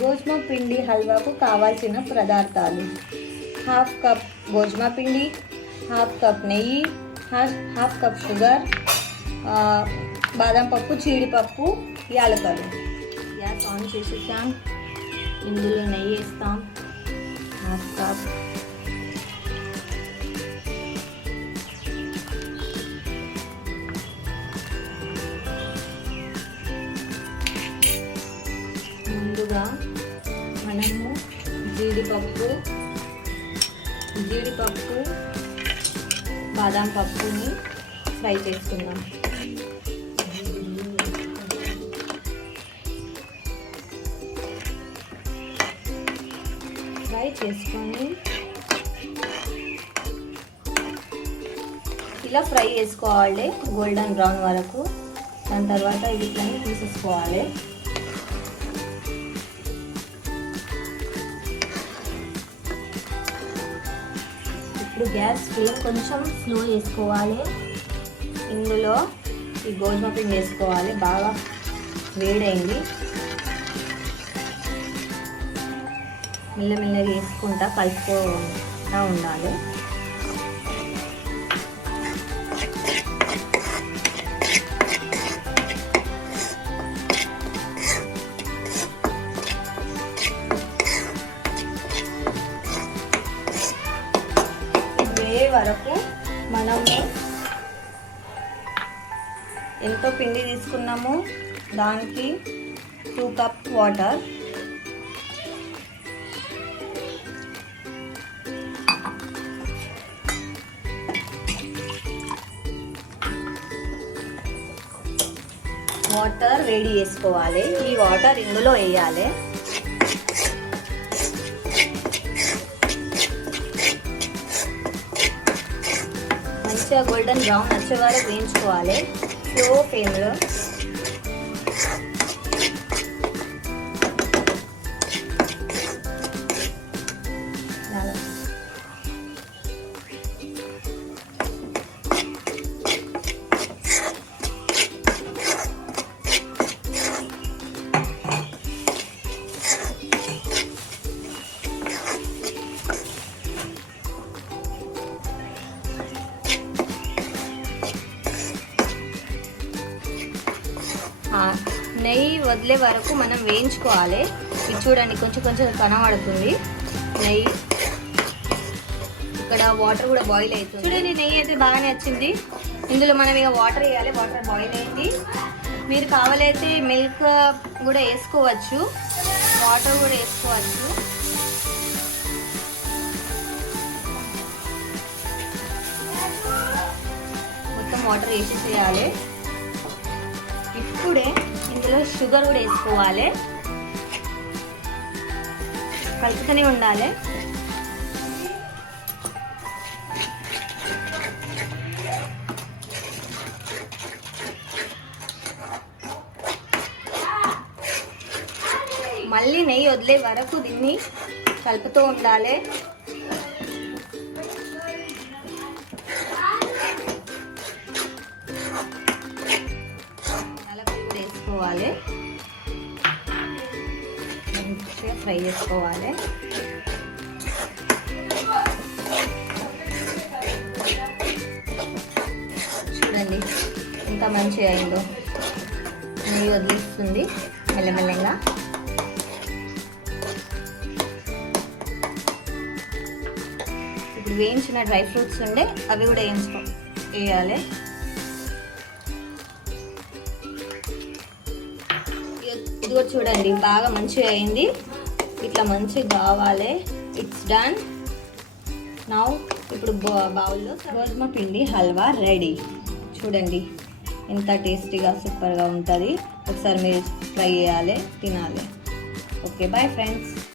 గోధుమ పిండి హల్వాకు కావాల్సిన పదార్థాలు: హాఫ్ కప్ గోధుమ పిండి, హాఫ్ కప్ నెయ్యి, హాఫ్ కప్ షుగర్, బాదం పప్పు, జీడిపప్పు, యాలకులు. గ్యాస్ ఆన్ చేసేసాం. ఇందులో నెయ్యి వేస్తాం హాఫ్ కప్. ముందుగా మనము జీడిపప్పు, బాదం పప్పుని ఫ్రై చేసుకుందాం. ఫ్రై చేసుకొని ఇలా ఫ్రై చేసుకోవాలి గోల్డెన్ బ్రౌన్ వరకు. దాని తర్వాత వీటిని తీసేసుకోవాలి. ఇప్పుడు గ్యాస్ ఫ్లేమ్ కొంచెం స్లో చేసుకోవాలి. ఇందులో ఈ గోధుమ పిండి వేసుకోవాలి. బాగా వేడైంది. మెల్లమెల్లగా వేసుకుంటా కలుపుకుంటూ ఉండాలి. వరకు మనము ఎంతో పిండి తీసుకున్నాము దానికి 2 కప్ వాటర్, వేడి చేసుకోవాలి. ఈ వాటర్ ఇందులో వేయాలి. మంచిగా గోల్డెన్ బ్రౌన్ వచ్చే వరకు వేయించుకోవాలి స్లో ఫ్లేమ్లో. నెయ్యి వదిలే వరకు మనం వేయించుకోవాలి. ఇది చూడండి కొంచెం కొంచెం కనబడుతుంది నెయ్యి. ఇక్కడ వాటర్ కూడా బాయిల్ అవుతుంది. చూడండి నెయ్యి అయితే బాగానే వచ్చింది. ఇందులో మనం ఇక వాటర్ వేయాలి. వాటర్ బాయిల్ అయింది. మీరు కావాలైతే మిల్క్ కూడా వేసుకోవచ్చు, వాటర్ కూడా వేసుకోవచ్చు. మొత్తం వాటర్ వేసేసేయాలి. ఇప్పుడే ఇందులో షుగర్ కూడా వేసుకోవాలి. కలుపుతూనే ఉండాలి. మళ్ళీ నెయ్యి వదిలే వరకు దీన్ని కలుపుతూ ఉండాలి. వేసుకోవాలి. ఫ్రై చేసుకోవాలి. చూడండి ఎంత మంచిగా అయిందో. నెయ్యి వదిలిస్తుంది మెల్లమెల్లగా. ఇప్పుడు వేయించిన డ్రై ఫ్రూట్స్ ఉండే అవి కూడా వేయాలి. ఇదిగో చూడండి బాగా మంచిగా అయింది. ఇట్లా మంచిగా కావాలి. It's done now. ఇప్పుడు బౌల్లో గోధుమ పిండి హల్వా రెడీ. చూడండి ఎంత టేస్టీగా సూపర్గా ఉంటుంది. ఒకసారి మీరు ట్రై చేయాలి, తినాలి. Okay bye friends.